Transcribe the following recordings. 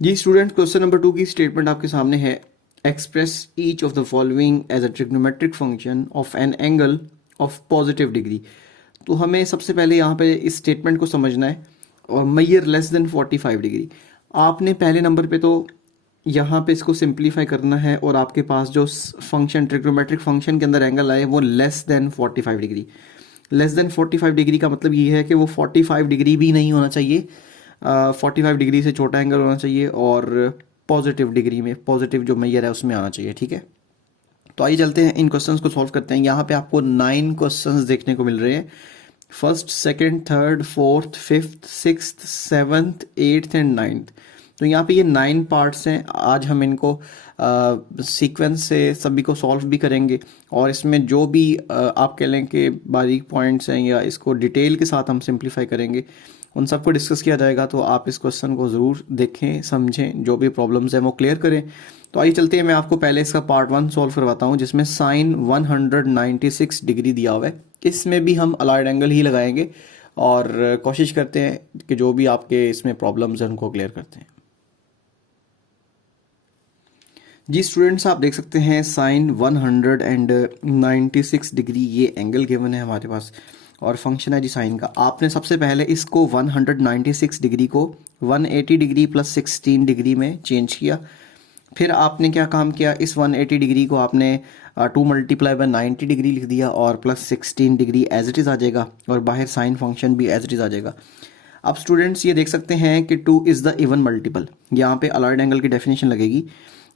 जी student, question number 2 की statement आपके सामने है। Express each of the following as a trigonometric function of an angle of positive degree. तो हमें सबसे पहले यहाँ पे इस स्टेटमेंट को समझना है और मैयर लेस देन 45 डिग्री। आपने पहले नंबर पे तो यहाँ पे इसको सिंप्लीफाई करना है और आपके पास जो फंक्शन ट्रिग्नोमेट्रिक फंक्शन के अंदर एंगल आए वो less than 45 degree. Less than 45 degree का मतलब ये है कि वो 45 डिग्री भी नहीं होना चाहिए, 45 डिग्री से छोटा एंगल होना चाहिए और पॉजिटिव डिग्री में, पॉजिटिव जो मैयर है उसमें आना चाहिए। ठीक है, तो आइए चलते हैं इन क्वेश्चंस को सॉल्व करते हैं। यहाँ पे आपको 9 क्वेश्चंस देखने को मिल रहे हैं। First, second, third, fourth, fifth, sixth, seventh, eighth and ninth. तो यहाँ पे ये 9 पार्ट्स हैं। आज हम इनको सीक्वेंस से सभी को सॉल्व भी करेंगे और इसमें जो भी आप कह लें कि बारीक पॉइंट्स हैं या इसको डिटेल के साथ हम सिंप्लीफाई करेंगे, उन सबको डिस्कस किया जाएगा। तो आप इस क्वेश्चन को ज़रूर देखें, समझें, जो भी प्रॉब्लम्स हैं वो क्लियर करें। तो आइए चलते हैं, मैं आपको पहले इसका पार्ट 1 सॉल्व करवाता हूँ जिसमें साइन 196 डिग्री दिया हुआ है। इसमें भी हम अलाइड एंगल ही लगाएंगे और कोशिश करते हैं कि जो भी आपके इसमें प्रॉब्लम्स हैं उनको क्लियर करते हैं। जी स्टूडेंट्स, आप देख सकते हैं साइन 196 डिग्री ये एंगल गिवन है हमारे पास और फंक्शन है जी साइन का। आपने सबसे पहले इसको 196 डिग्री को 180 डिग्री प्लस 16 डिग्री में चेंज किया। फिर आपने क्या काम किया, इस 180 डिग्री को आपने 2 मल्टीप्लाई बाय 90 डिग्री लिख दिया और plus 16 degree as it is आ जाएगा और बाहर साइन फंक्शन भी एज इट इज़ आ जाएगा। अब स्टूडेंट्स ये देख सकते हैं कि 2 इज़ द इवन मल्टीपल। यहाँ पे अलाइड एंगल की डेफिनेशन लगेगी।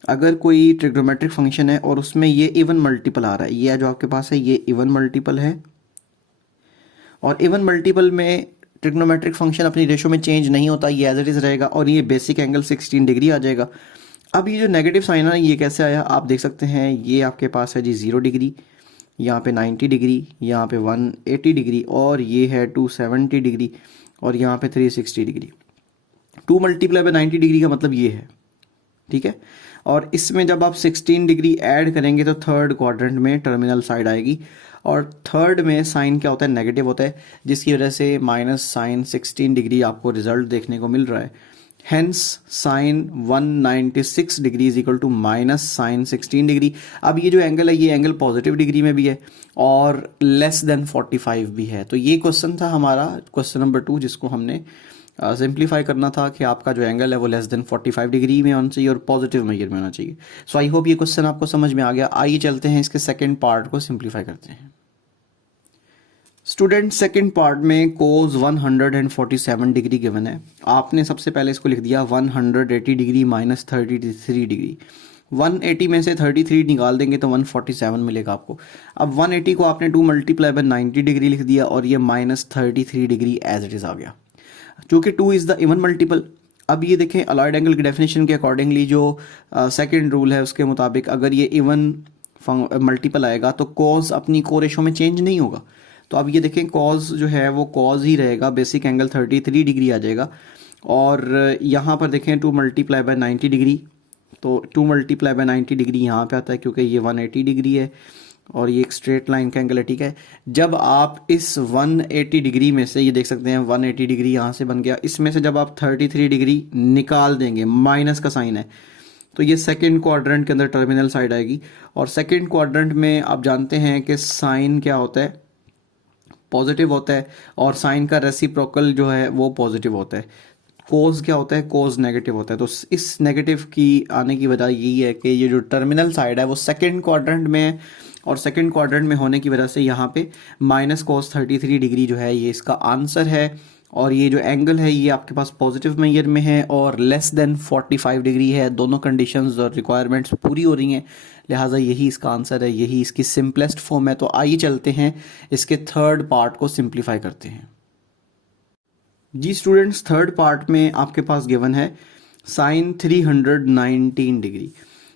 अगर कोई ट्रिग्नोमेट्रिक फंक्शन है और उसमें ये इवन मल्टीपल आ रहा है, ये जो आपके पास है ये इवन मल्टीपल है और इवन मल्टीपल में ट्रिग्नोमेट्रिक फंक्शन अपनी रेशो में चेंज नहीं होता, ये एज इट इज़ रहेगा और ये बेसिक एंगल 16 डिग्री आ जाएगा। अब ये जो नेगेटिव साइन है ये कैसे आया, आप देख सकते हैं ये आपके पास है जी 0 डिग्री, यहाँ पे 90 डिग्री, यहाँ पे 180 डिग्री और ये है 270 डिग्री और यहाँ पे 360 डिग्री। 2 मल्टीप्लाई बाय 90 डिग्री का मतलब ये है। ठीक है, और इसमें जब आप 16 डिग्री ऐड करेंगे तो थर्ड क्वाड्रेंट में टर्मिनल साइड आएगी और थर्ड में साइन क्या होता है, नेगेटिव होता है, जिसकी वजह से माइनस साइन 16 डिग्री आपको रिजल्ट देखने को मिल रहा है। Hence sine 196 degree is equal to minus sine 16 degree. अब ये जो एंगल है ये एंगल पॉजिटिव डिग्री में भी है और लेस देन 45 भी है। तो ये क्वेश्चन था हमारा क्वेश्चन नंबर 2 जिसको हमने सिंप्लीफाई करना था कि आपका जो एंगल है वो लेस देन 45 डिग्री में होना चाहिए और पॉजिटिव मेजर में होना चाहिए। सो आई होप ये क्वेश्चन आपको समझ में आ गया। आइए चलते हैं इसके सेकंड पार्ट को सिंप्लीफाई करते हैं। स्टूडेंट, सेकंड पार्ट में कोस 147 डिग्री गिवन है। आपने सबसे पहले इसको लिख दिया 180 डिग्री माइनस 33 डिग्री। 180 में से 33 निकाल देंगे तो 147 मिलेगा आपको। अब 180 को आपने 2 मल्टीप्लाई बाय 90 डिग्री लिख दिया और ये minus 33 degree as it is आ गया, क्योंकि 2 इज़ द इवन मल्टीपल। अब ये देखें अलाइड एंगल की डेफिनेशन के अकॉर्डिंगली जो सेकंड रूल है उसके मुताबिक अगर ये इवन मल्टीपल आएगा तो कॉज अपनी को रेशो में चेंज नहीं होगा। तो अब ये देखें कॉज जो है वो कॉज ही रहेगा, बेसिक एंगल 33 डिग्री आ जाएगा और यहाँ पर देखें 2 मल्टीप्लाई बाय 90 डिग्री, तो 2 मल्टीप्लाई बाय 90 डिग्री यहाँ पे आता है क्योंकि ये 180 डिग्री है और ये एक स्ट्रेट लाइन का एंगल है। ठीक है, जब आप इस 180 डिग्री में से, ये देख सकते हैं 180 डिग्री यहाँ से बन गया, इसमें से जब आप 33 डिग्री निकाल देंगे, माइनस का साइन है, तो ये सेकंड क्वाड्रेंट के अंदर टर्मिनल साइड आएगी और सेकंड क्वाड्रेंट में आप जानते हैं कि साइन क्या होता है, पॉजिटिव होता है और साइन का रेसिप्रोकल जो है वो पॉजिटिव होता है। कोज क्या होता है, कोज नेगेटिव होता है। तो इस नेगेटिव की आने की वजह यही है कि ये जो टर्मिनल साइड है वो सेकंड क्वाड्रेंट में है और सेकंड क्वाड्रेंट में होने की वजह से यहाँ पे माइनस कोस 33 डिग्री जो है ये इसका आंसर है और ये जो एंगल है ये आपके पास पॉजिटिव मेजर में है और लेस देन 45 डिग्री है। दोनों कंडीशंस और रिक्वायरमेंट्स पूरी हो रही हैं, लिहाजा यही इसका आंसर है, यही इसकी सिंपलेस्ट फॉर्म है। तो आइए चलते हैं इसके थर्ड पार्ट को सिंप्लीफाई करते हैं। जी स्टूडेंट्स, थर्ड पार्ट में आपके पास गिवन है साइन 319 डिग्री।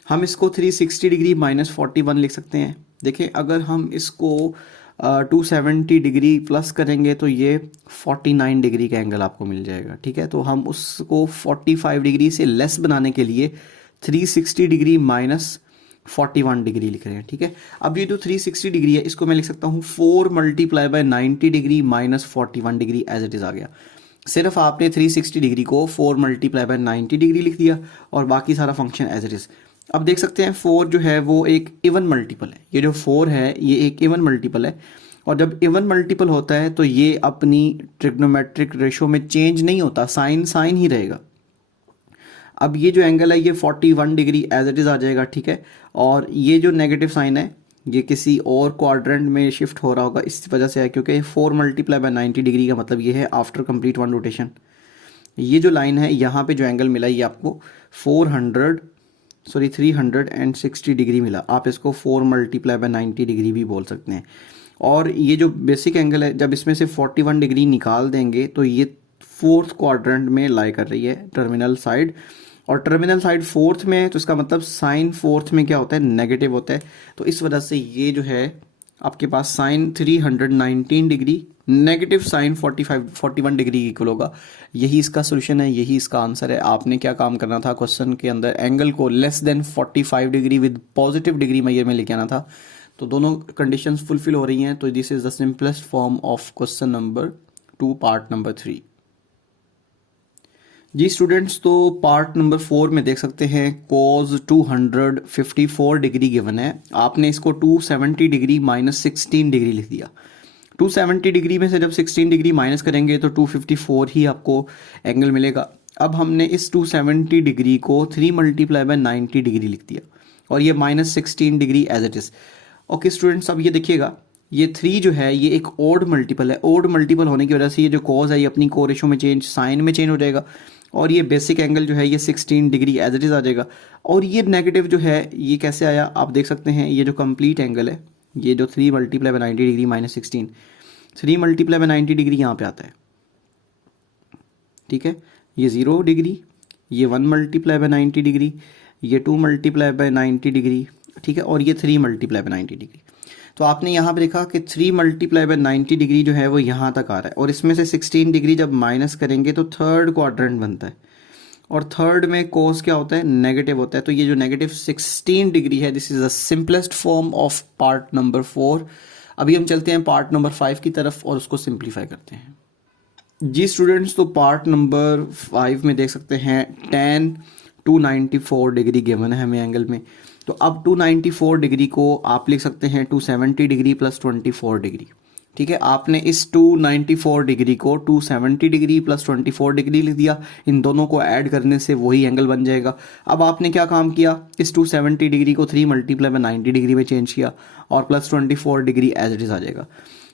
हम इसको 360 डिग्री माइनस 41 लिख सकते हैं। देखिए अगर हम इसको 270 डिग्री प्लस करेंगे तो ये 49 डिग्री का एंगल आपको मिल जाएगा। ठीक है, तो हम उसको 45 डिग्री से लेस बनाने के लिए 360 डिग्री माइनस 41 डिग्री लिख रहे हैं। ठीक है, अब ये जो 360 डिग्री है इसको मैं लिख सकता हूँ 4 multiply by 90 degree minus 41 degree as it is आ गया। सिर्फ आपने 360 डिग्री को 4 मल्टीप्लाई बाय 90 डिग्री लिख दिया और बाकी सारा फंक्शन एज इट इज़। अब देख सकते हैं 4 जो है वो एक इवन मल्टीपल है, ये जो 4 है ये एक इवन मल्टीपल है, और जब इवन मल्टीपल होता है तो ये अपनी ट्रिग्नोमेट्रिक रेशो में चेंज नहीं होता, साइन साइन ही रहेगा। अब ये जो एंगल है ये 41 डिग्री एज इट इज़ आ जाएगा, ठीक है। और ये जो नेगेटिव साइन है ये किसी और क्वाड्रेंट में शिफ्ट हो रहा होगा, इस वजह से है क्योंकि 4 मल्टीप्लाई बाय 90 डिग्री का मतलब ये है आफ्टर कंप्लीट वन रोटेशन। ये जो लाइन है यहाँ पे जो एंगल मिला ये आपको 360 डिग्री मिला। आप इसको 4 मल्टीप्लाई बाय 90 डिग्री भी बोल सकते हैं। और ये जो बेसिक एंगल है जब इसमें से 41 डिग्री निकाल देंगे तो ये फोर्थ क्वाड्रेंट में लाई कर रही है, टर्मिनल साइड। और टर्मिनल साइड फोर्थ में है तो इसका मतलब साइन फोर्थ में क्या होता है, नेगेटिव होता है। तो इस वजह से ये जो है आपके पास sine 319 degree negative sine 41 degree equal होगा। यही इसका सोल्यूशन है, यही इसका आंसर है। आपने क्या काम करना था, क्वेश्चन के अंदर एंगल को less than 45 degree with positive degree measure में लेके आना था। तो दोनों कंडीशंस फुलफिल हो रही हैं, तो this is the simplest form of question number 2 part number 3। जी स्टूडेंट्स, तो पार्ट नंबर 4 में देख सकते हैं cos 254 डिग्री गिवन है। आपने इसको 270 डिग्री माइनस 16 डिग्री लिख दिया। 270 डिग्री में से जब 16 डिग्री माइनस करेंगे तो 254 ही आपको एंगल मिलेगा। अब हमने इस 270 डिग्री को 3 मल्टीप्लाई बाय 90 डिग्री लिख दिया और ये minus 16 degree as it is. Okay students, अब ये देखिएगा ये 3 जो है ये एक ओड मल्टीपल है। ओड मल्टीपल होने की वजह से ये जो कॉज है ये अपनी को रेशो में चेंज, साइन में चेंज हो जाएगा और ये बेसिक एंगल जो है ये 16 डिग्री एज इट इज़ आ जाएगा। और ये नेगेटिव जो है ये कैसे आया आप देख सकते हैं, ये जो कंप्लीट एंगल है ये जो 3 multiply by 90 degree minus 16, 3 multiply by 90 degree यहाँ पे आता है, ठीक है। ये 0 डिग्री, ये 1 मल्टीप्लाई बाय 90 डिग्री, ये 2 मल्टीप्लाई बाय 90 डिग्री, ठीक है, और ये 3 मल्टीप्लाई बाय 90 डिग्री। तो आपने यहाँ पे देखा कि 3 मल्टीप्लाई बाय 90 डिग्री जो है वो यहाँ तक आ रहा है और इसमें से 16 डिग्री जब माइनस करेंगे तो थर्ड क्वाड्रेंट बनता है और थर्ड में कोस क्या होता है, नेगेटिव होता है। तो ये जो नेगेटिव 16 डिग्री है this is the simplest form of part number 4। अभी हम चलते हैं पार्ट नंबर 5 की तरफ और उसको सिंप्लीफाई करते हैं। जी स्टूडेंट्स, तो पार्ट नंबर 5 में देख सकते हैं tan 294 डिग्री गिवन है हमें एंगल में। तो अब 294 डिग्री को आप लिख सकते हैं 270 डिग्री प्लस 24 डिग्री, ठीक है। आपने इस 294 डिग्री को 270 डिग्री प्लस 24 डिग्री लिख दिया, इन दोनों को ऐड करने से वही एंगल बन जाएगा। अब आपने क्या काम किया, इस 270 डिग्री को 3 मल्टीप्लाई बाय 90 डिग्री में चेंज किया और plus 24 degree as it is आ जाएगा।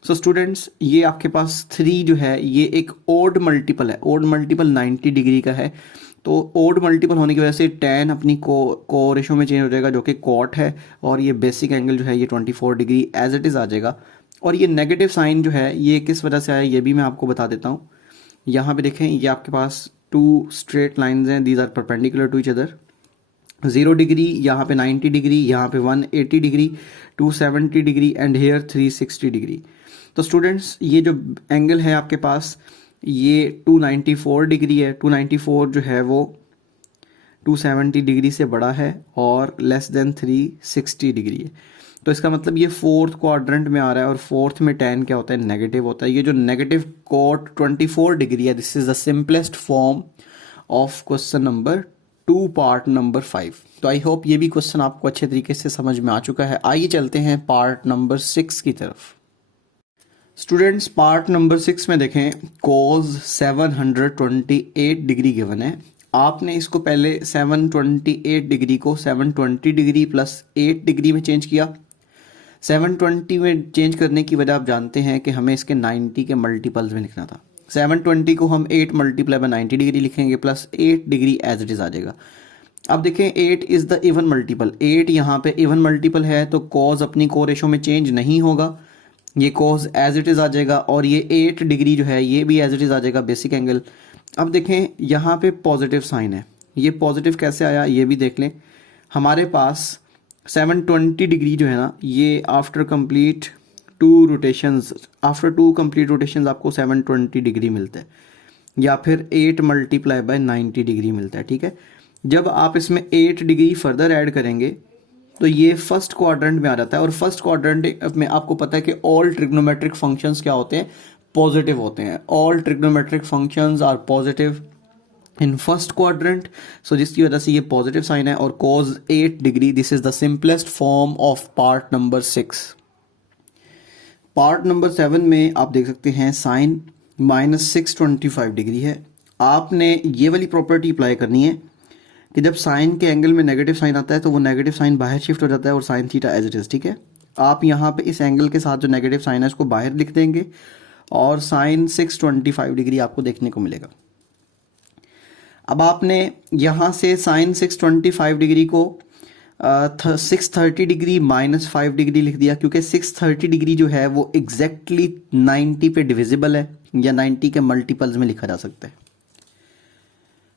सो स्टूडेंट्स, ये आपके पास 3 जो है ये एक ओड मल्टीपल है, ओड मल्टीपल 90 डिग्री का है। तो ओड मल्टीपल होने की वजह से tan अपनी को रेशो में चेंज हो जाएगा जो कि कॉट है और ये बेसिक एंगल जो है ये 24 डिग्री एज इट इज़ आ जाएगा। और ये नेगेटिव साइन जो है ये किस वजह से आया ये भी मैं आपको बता देता हूँ। यहाँ पे देखें, ये आपके पास 2 स्ट्रेट लाइंस हैं, these are perpendicular to each other. 0 degree, यहाँ पे 90 डिग्री, यहाँ पे 180 degree, 270 degree and here 360 degree. तो स्टूडेंट्स, ये जो एंगल है आपके पास ये 294 डिग्री है। 294 जो है वो 270 डिग्री से बड़ा है और लेस देन 360 डिग्री है। तो इसका मतलब ये फोर्थ क्वाड्रेंट में आ रहा है और फोर्थ में tan क्या होता है, नेगेटिव होता है। ये जो नेगेटिव कॉट 24 डिग्री है this is the simplest form of question number 2 part number 5। तो आई होप ये भी क्वेश्चन आपको अच्छे तरीके से समझ में आ चुका है। आइए चलते हैं पार्ट नंबर 6 की तरफ। स्टूडेंट्स, पार्ट नंबर 6 में देखें cos 728 डिग्री गिवन है। आपने इसको पहले 728 डिग्री को 720 डिग्री प्लस 8 डिग्री में चेंज किया। 720 में चेंज करने की वजह आप जानते हैं कि हमें इसके 90 के मल्टीपल्स में लिखना था। 720 को हम 8 मल्टीप्लाई बाय 90 डिग्री लिखेंगे plus 8 degree as it is आ जाएगा। अब देखें 8 इज़ द इवन मल्टीपल, 8 यहाँ पे इवन मल्टीपल है तो cos अपनी को रेशो में चेंज नहीं होगा, ये cos एज इट इज़ आ जाएगा और ये 8 डिग्री जो है ये भी एज इट इज़ आ जाएगा बेसिक एंगल। अब देखें यहाँ पे पॉजिटिव साइन है, ये पॉजिटिव कैसे आया ये भी देख लें। हमारे पास 720 डिग्री जो है ना ये after complete 2 rotations, after 2 complete rotations आपको 720 डिग्री मिलता है या फिर 8 मल्टीप्लाई बाय 90 डिग्री मिलता है, ठीक है। जब आप इसमें 8 डिग्री फर्दर ऐड करेंगे तो ये फर्स्ट क्वाड्रेंट में आ जाता है और फर्स्ट क्वाड्रेंट में आपको पता है कि ऑल ट्रिग्नोमेट्रिक फंक्शंस क्या होते हैं, पॉजिटिव होते हैं। All trigonometric functions are positive in first quadrant, so जिसकी वजह से ये पॉजिटिव साइन है। और cos 8 degree, this is the simplest form of part number 6। Part number 7 में आप देख सकते हैं साइन -625 डिग्री है। आपने ये वाली प्रॉपर्टी अप्लाई करनी है कि जब साइन के एंगल में नेगेटिव साइन आता है तो वो नेगेटिव साइन बाहर शिफ्ट हो जाता है और sine theta as it is, ठीक है। आप यहाँ पे इस एंगल के साथ जो नेगेटिव साइन है उसको बाहर लिख देंगे और साइन 625 डिग्री आपको देखने को मिलेगा। अब आपने यहाँ से साइन 625 डिग्री को 630 डिग्री -5 डिग्री लिख दिया, क्योंकि 630 डिग्री जो है वो एग्जैक्टली 90 पे डिविजिबल है या 90 के मल्टीपल्स में लिखा जा सकता है।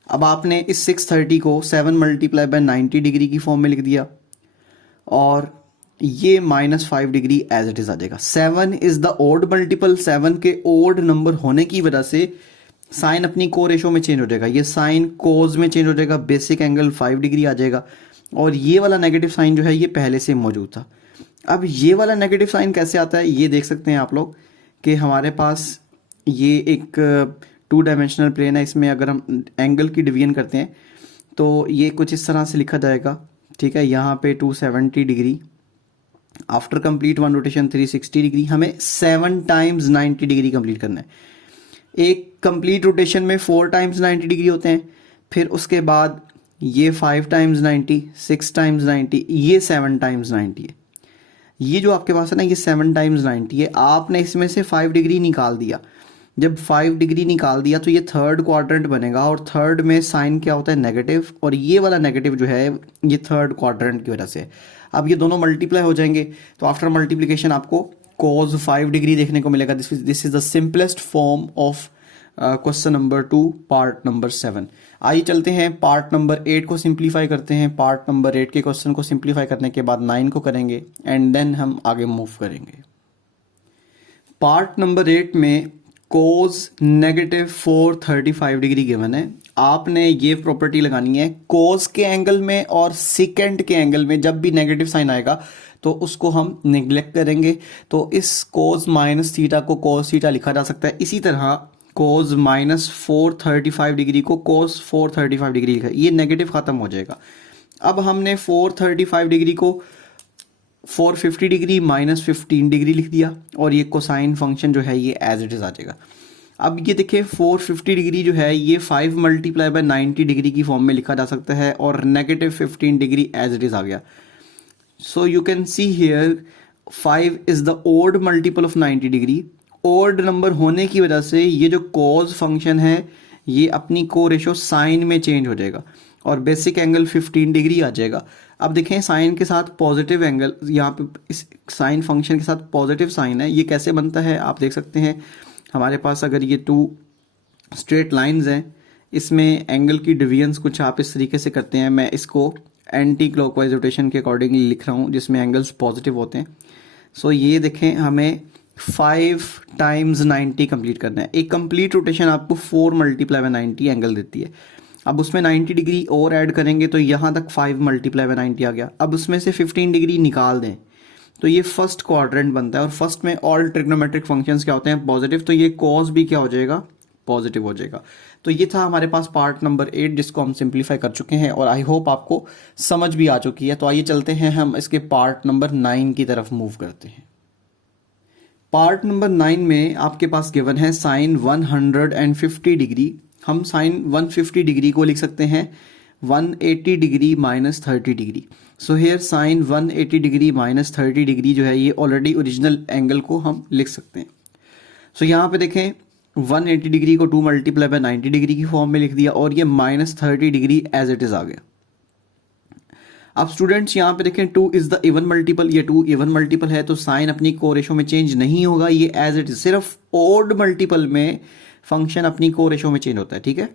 अब आपने इस 630 को 7 मल्टीप्लाई बाय 90 डिग्री की फॉर्म में लिख दिया और ये -5 डिग्री एज इट इज आ जाएगा। 7 इज द ओड मल्टीपल, 7 के ओड नंबर होने की वजह से साइन अपनी को रेशो में चेंज हो जाएगा। ये साइन कोज में चेंज हो जाएगा, बेसिक एंगल 5 डिग्री आ जाएगा और ये वाला नेगेटिव साइन जो है ये पहले से मौजूद था। अब ये वाला नेगेटिव साइन कैसे आता है ये देख सकते हैं आप लोग कि हमारे पास ये एक 2 डायमेंशनल प्लेन है। इसमें अगर हम एंगल की डिवीजन करते हैं तो ये कुछ इस तरह से लिखा जाएगा, ठीक है। यहाँ पे 270 degree, after complete one rotation 360 degree. हमें 7 टाइम्स 90 डिग्री कंप्लीट करना है। एक कंप्लीट रोटेशन में 4 टाइम्स 90 डिग्री होते हैं, फिर उसके बाद ये 5 टाइम्स 90, 6 टाइम्स 90, ये 7 टाइम्स 90 है। ये जो आपके पास है ना ये 7 टाइम्स 90 है। आपने इसमें से 5 डिग्री निकाल दिया। जब 5 डिग्री निकाल दिया तो ये थर्ड क्वाड्रेंट बनेगा और थर्ड में साइन क्या होता है नेगेटिव, और ये वाला नेगेटिव जो है ये थर्ड क्वाड्रेंट की वजह से। अब ये दोनों मल्टीप्लाई हो जाएंगे तो आफ्टर मल्टीप्लिकेशन आपको cos 5 डिग्री देखने को मिलेगा। This is the simplest form of question number 2 part number 7। आइए चलते हैं पार्ट नंबर 8 को सिंप्लीफाई करते हैं। पार्ट नंबर 8 के क्वेश्चन को सिंप्लीफाई करने के बाद 9 को करेंगे एंड देन हम आगे मूव करेंगे। पार्ट नंबर 8 में cos -435 डिग्री गिवन है। आपने ये प्रॉपर्टी लगानी है cos के एंगल में और सेकेंड के एंगल में जब भी नेगेटिव साइन आएगा तो उसको हम निगलेक्ट करेंगे। तो इस cos माइनस थीटा को cos थीटा लिखा जा सकता है। इसी तरह cos -435 डिग्री को cos 435 डिग्री लिखा, ये नेगेटिव खत्म हो जाएगा। अब हमने 435 डिग्री को 450 डिग्री -15 डिग्री लिख दिया और ये कोसाइन फंक्शन जो है ये एज इट इज आ जाएगा। अब ये देखिए 450 डिग्री जो है ये 5 मल्टीप्लाई बाय 90 डिग्री की फॉर्म में लिखा जा सकता है और -15 डिग्री एज इट इज आ गया। So you can see here 5 is the odd multiple of 90 degree. Odd number होने की वजह से ये जो कॉज फंक्शन है ये अपनी को रेशो साइन में चेंज हो जाएगा और बेसिक एंगल 15 डिग्री आ जाएगा। अब देखें साइन के साथ पॉजिटिव एंगल, यहाँ पे इस साइन फंक्शन के साथ पॉजिटिव साइन है। ये कैसे बनता है आप देख सकते हैं। हमारे पास अगर ये 2 स्ट्रेट लाइंस हैं, इसमें एंगल की डिवीजन्स कुछ आप इस तरीके से करते हैं। मैं इसको एंटी क्लॉकवाइज रोटेशन के अकॉर्डिंगली लिख रहा हूँ जिसमें एंगल्स पॉजिटिव होते हैं। सो ये देखें हमें 5 टाइम्स 90 कंप्लीट करना है। एक कंप्लीट रोटेशन आपको 4 मल्टीप्लाई बाय 90 एंगल देती है। अब उसमें 90 डिग्री और ऐड करेंगे तो यहाँ तक 5 मल्टीप्लाई बाय 90 आ गया। अब उसमें से 15 डिग्री निकाल दें तो ये फर्स्ट क्वाड्रेंट बनता है और फर्स्ट में ऑल ट्रिग्नोमेट्रिक फंक्शंस क्या होते हैं पॉजिटिव, तो ये कॉस भी क्या हो जाएगा पॉजिटिव हो जाएगा। तो ये था हमारे पास पार्ट नंबर 8 जिसको हम सिंप्लीफाई कर चुके हैं और आई होप आपको समझ भी आ चुकी है। तो आइए चलते हैं हम इसके पार्ट नंबर 9 की तरफ मूव करते हैं। पार्ट नंबर 9 में आपके पास गिवन है साइन 150 डिग्री। हम साइन 150 डिग्री को लिख सकते हैं 180 degree -30 degree. So here sine 180 degree -30 degree जो है ये ऑलरेडी ओरिजिनल एंगल को हम लिख सकते हैं। सो यहाँ पे देखें 180 डिग्री को 2 मल्टीप्लाई बाय 90 डिग्री की फॉर्म में लिख दिया और ये -30 डिग्री एज इट इज आ गया। अब स्टूडेंट्स यहाँ पे देखें 2 इज द इवन मल्टीपल, ये 2 इवन मल्टीपल है तो साइन अपनी को रेशो में चेंज नहीं होगा, ये एज इट इज। सिर्फ ओड मल्टीपल में फंक्शन अपनी को रेशो में चेंज होता है, ठीक है।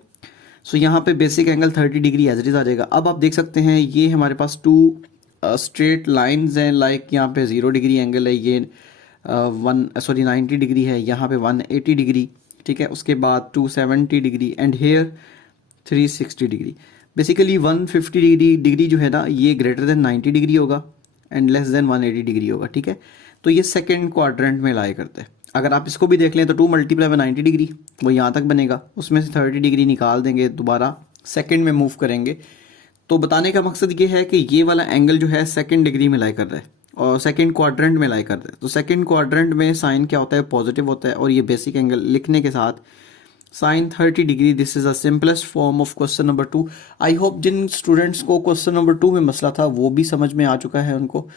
सो यहाँ पे basic angle 30 degree as it is आ जाएगा। अब आप देख सकते हैं ये हमारे पास 2 स्ट्रेट लाइंस हैं, लाइक यहाँ पे 0 डिग्री एंगल है, ये 90 डिग्री है, यहाँ पे 180 डिग्री, ठीक है। उसके बाद 270 degree and here 360 degree. Basically 150 degree जो है ना ये ग्रेटर देन 90 डिग्री होगा एंड लेस देन 180 डिग्री होगा, ठीक है। तो ये सेकेंड क्वाड्रेंट में लाया करता है। अगर आप इसको भी देख लें तो 2 मल्टीप्लाई बाय 90 डिग्री वो यहाँ तक बनेगा, उसमें से 30 डिग्री निकाल देंगे, दोबारा सेकंड में मूव करेंगे। तो बताने का मकसद ये है कि ये वाला एंगल जो है सेकंड डिग्री में लाई कर रहा है और सेकंड क्वाड्रेंट में लाई कर रहा है। तो सेकंड क्वाड्रेंट में साइन क्या होता है, पॉजिटिव होता है। और ये बेसिक एंगल लिखने के साथ sine 30 degree, this is a simplest form of question number 2। I hope जिन स्टूडेंट्स को क्वेश्चन नंबर 2 में मसला था वो भी समझ में आ चुका है उनको।